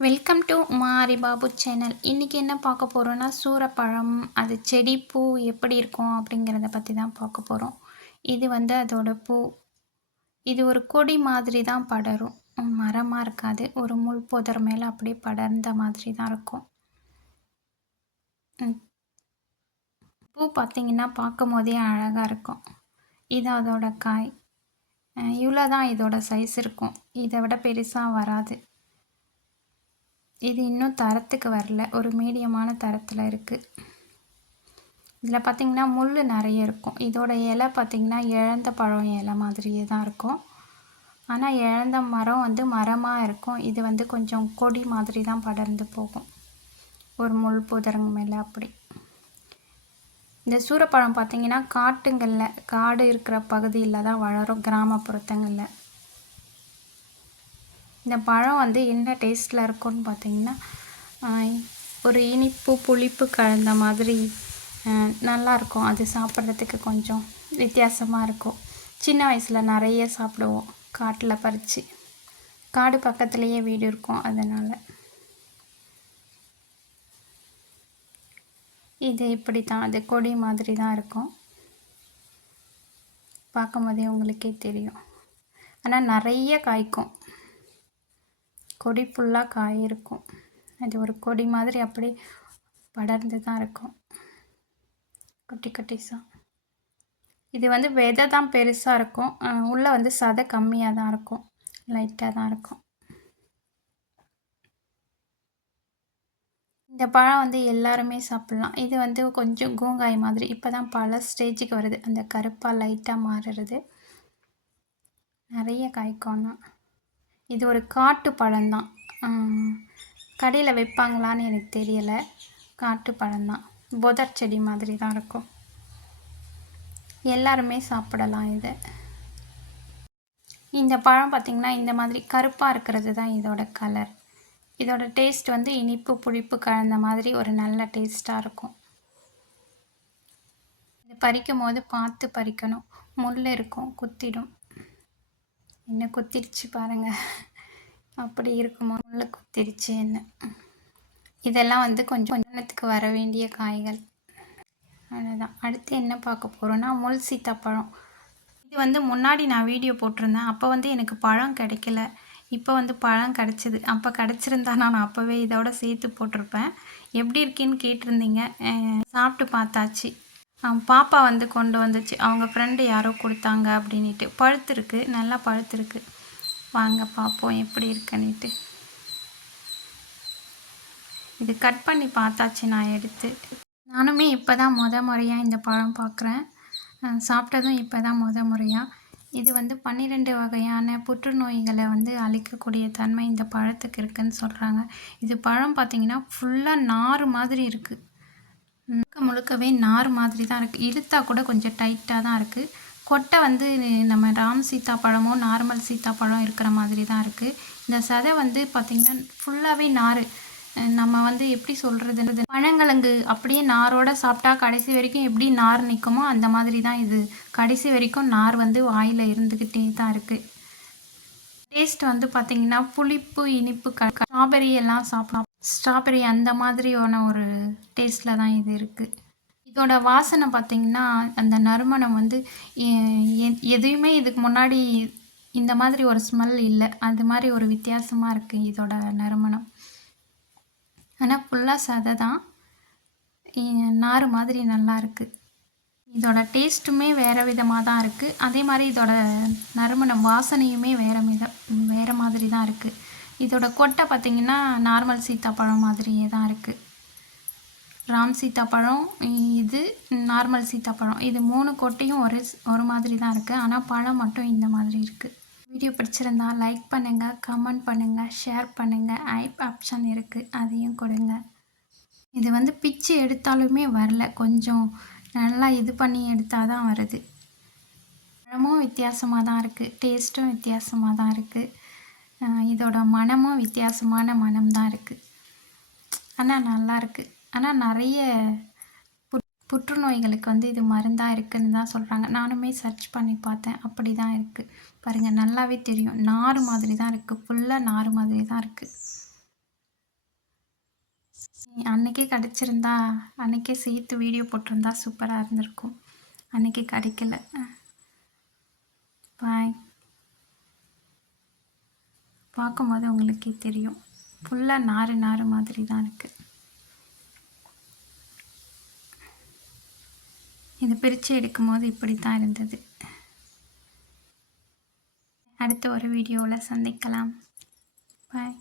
Welcome to மாரி Babu channel இன்றைக்கி என்ன பார்க்க போகிறோன்னா சூரப்பழம் அது செடி பூ எப்படி இருக்கும் அப்படிங்கிறத பற்றி தான் பார்க்க போகிறோம் இது வந்து அதோட பூ. இது ஒரு கொடி மாதிரி தான் படரும். மரமாக இருக்காது. ஒரு முள் புதர் மேலே அப்படியே படர்ந்த மாதிரி தான் இருக்கும். பூ பார்த்திங்கன்னா பார்க்கும் போதே அழகாக இருக்கும். இது அதோட காய். இவ்வளோ தான் இதோட சைஸ் இருக்கும். இதை விட பெருசாக வராது. இது இன்னும் தரத்துக்கு வரல. ஒரு மீடியமான தரத்தில் இருக்குது இதில் பார்த்திங்கன்னா முள் நிறைய இருக்கும். இதோட இலை பார்த்திங்கன்னா இழந்த பழம் இலை மாதிரியே தான் இருக்கும். ஆனால் இழந்த மரம் வந்து மரமாக இருக்கும். இது வந்து கொஞ்சம் கொடி மாதிரி தான் படர்ந்து போகும். ஒரு முள் புதருங்க மேலே அப்படி. இந்த சூரப்பழம் பார்த்திங்கன்னா காட்டுங்களில் காடு இருக்கிற பகுதியில் தான் வளரும். கிராமப்புறத்தங்களில். இந்த பழம் வந்து என்ன டேஸ்ட்டில் இருக்கும்னு பார்த்தீங்கன்னா ஒரு இனிப்பு புளிப்பு கலந்த மாதிரி நல்லாயிருக்கும் அது சாப்பிட்றதுக்கு கொஞ்சம் வித்தியாசமாக இருக்கும். சின்ன வயசில் நிறைய சாப்பிடுவோம் காட்டில் பறித்து காடு பக்கத்துலேயே வீடு இருக்கும் அதனால். இது இப்படி தான் அது கொடி மாதிரி தான் இருக்கும். பார்க்கும் போதே உங்களுக்கே தெரியும். ஆனால் நிறைய காய்க்கும். கொடி ஃபுல்லாக காயிருக்கும். அது ஒரு கொடி மாதிரி அப்படி படர்ந்து தான் இருக்கும். குட்டி குட்டிஸாக இது வந்து விதை தான் பெருசாக இருக்கும். உள்ளே வந்து சதை கம்மியாக தான் இருக்கும். லைட்டாக தான் இருக்கும். இந்த பழம் வந்து எல்லாருமே சாப்பிட்லாம். இது வந்து கொஞ்சம் கூங்காய் மாதிரி. இப்போ தான் பல ஸ்டேஜுக்கு வருது. அந்த கருப்பாக லைட்டாக மாறுறது. நிறைய காய்க்கோன்னா இது ஒரு காட்டு பழம்தான். கடையில் வைப்பாங்களான்னு எனக்கு தெரியலை. காட்டு பழம்தான். புதர் செடி மாதிரி தான் இருக்கும். எல்லாருமே சாப்பிடலாம் இதை. இந்த பழம் பார்த்திங்கன்னா இந்த மாதிரி கருப்பாக இருக்கிறது தான் இதோட கலர் இதோட டேஸ்ட் வந்து இனிப்பு புளிப்பு கலந்த மாதிரி ஒரு நல்ல டேஸ்ட்டாக இருக்கும். இது பறிக்கும் போது பார்த்து பறிக்கணும். முள் இருக்கும் குத்திடும். என்ன குத்திடுச்சு பாருங்கள் அப்படி இருக்குமா? உள்ள குத்திருச்சு என்ன? இதெல்லாம் வந்து கொஞ்சம் கொஞ்சத்துக்கு வர வேண்டிய காய்கள். அவ்வளோதான் அடுத்து என்ன பார்க்க போகிறோன்னா முள் சீத்தாப்பழம். இது வந்து முன்னாடி நான் வீடியோ போட்டிருந்தேன். அப்போ வந்து எனக்கு பழம் கிடைக்கல. இப்போ வந்து பழம் கிடச்சிது. அப்போ கிடச்சிருந்தா நான் அப்போவே இதோட சேர்த்து போட்டிருப்பேன். எப்படி இருக்கேன்னு கேட்டிருந்தீங்க. சாப்பிட்டு பார்த்தாச்சு. பாப்பா வந்து கொண்டு வந்துச்சு. அவங்க ஃப்ரெண்டு யாரோ கொடுத்தாங்க அப்படின்ட்டு பழுத்துருக்கு. நல்லா பழுத்துருக்கு. வாங்க பார்ப்போம் எப்படி இருக்குன்னுட்டு. இது கட் பண்ணி பார்த்தாச்சு நான் எடுத்து. நானுமே இப்போ தான் முத முறையாக இந்த பழம் பார்க்குறேன் சாப்பிட்டதும் இப்போ தான் முத முறையாக இது வந்து பன்னிரெண்டு வகையான புற்றுநோய்களை வந்து அழிக்கக்கூடிய தன்மை இந்த பழத்துக்கு இருக்குதுன்னு சொல்கிறாங்க இது பழம் பார்த்திங்கன்னா ஃபுல்லாக நார் மாதிரி இருக்குது முழுக்க முழுக்கவே நார் மாதிரி தான் இருக்குது இழுத்தா கூட கொஞ்சம் டைட்டாக தான் இருக்குது கொட்டை வந்து நம்ம ராம் சீத்தாப்பழமும் நார்மல் சீத்தாப்பழம் இருக்கிற மாதிரி தான் இருக்குது இந்த சதை வந்து பார்த்திங்கன்னா ஃபுல்லாகவே நார். நம்ம வந்து எப்படி சொல்கிறது பழங்கிழங்கு அப்படியே நாரோட சாப்பிட்டா கடைசி வரைக்கும் எப்படி நார் நிற்குமோ அந்த மாதிரி தான் இது. கடைசி வரைக்கும் நார் வந்து வாயில் இருந்துக்கிட்டே தான் இருக்குது டேஸ்ட் வந்து பார்த்திங்கன்னா புளிப்பு இனிப்பு க ஸ்ட்ராபெரி எல்லாம் சாப்பிடலாம். ஸ்ட்ராபெரி அந்த மாதிரியான ஒரு டேஸ்ட்டில் தான் இது இருக்குது இதோட வாசனை பார்த்திங்கன்னா அந்த நறுமணம் வந்து எதையுமே இதுக்கு முன்னாடி இந்த மாதிரி ஒரு ஸ்மெல் இல்லை. அது மாதிரி ஒரு வித்தியாசமாக இருக்குது இதோட நறுமணம். ஆனால் ஃபுல்லாக சதை தான். நார் மாதிரி நல்லா இருக்குது இதோட டேஸ்ட்டுமே வேறு விதமாக தான் இருக்குது அதே மாதிரி இதோட நறுமணம் வாசனையுமே வேறு வித வேறு மாதிரி தான் இருக்குது இதோட கொட்டை பார்த்திங்கன்னா நார்மல் சீத்தாப்பழம் மாதிரியே தான் இருக்குது ராம் சீத்தாப்பழம் இது நார்மல் சீத்தாப்பழம். இது மூணு கொட்டையும் ஒரு ஒரு மாதிரி தான் இருக்குது ஆனால் பழம் மட்டும் இந்த மாதிரி இருக்குது வீடியோ பிடிச்சிருந்தா லைக் பண்ணுங்கள் கமெண்ட் பண்ணுங்கள் ஷேர் பண்ணுங்கள் ஐப் ஆப்ஷன் இருக்குது அதையும் கொடுங்க. இது வந்து பிச்சு எடுத்தாலுமே வரல. கொஞ்சம் நல்லா இது பண்ணி எடுத்தால் தான் வருது. பழமும் வித்தியாசமாக தான் இருக்குது டேஸ்ட்டும் வித்தியாசமாக தான் இருக்குது இதோட மனமும் வித்தியாசமான மனம் தான் இருக்குது ஆனால் நல்லா இருக்குது ஆனால் நிறைய புற்றுநோய்களுக்கு வந்து இது மருந்தாக இருக்குதுன்னு தான் சொல்கிறாங்க நானுமே சர்ச் பண்ணி பார்த்தேன். அப்படி தான் இருக்குது பாருங்கள் நல்லாவே தெரியும். நார் மாதிரி தான் இருக்குது ஃபுல்லாக நார் மாதிரி தான் இருக்குது அன்றைக்கே கிடச்சிருந்தா அன்றைக்கே சேர்த்து வீடியோ போட்டிருந்தா சூப்பராக இருந்திருக்கும். அன்றைக்கே கிடைக்கல. பாய் பார்க்கும்போது உங்களுக்கே தெரியும். ஃபுல்லாக நாறு நாறு மாதிரி தான் இருக்குது இது பிரித்து எடுக்கும்போது இப்படி தான் இருந்தது. அடுத்த ஒரு வீடியோவில் சந்திக்கலாம். பாய்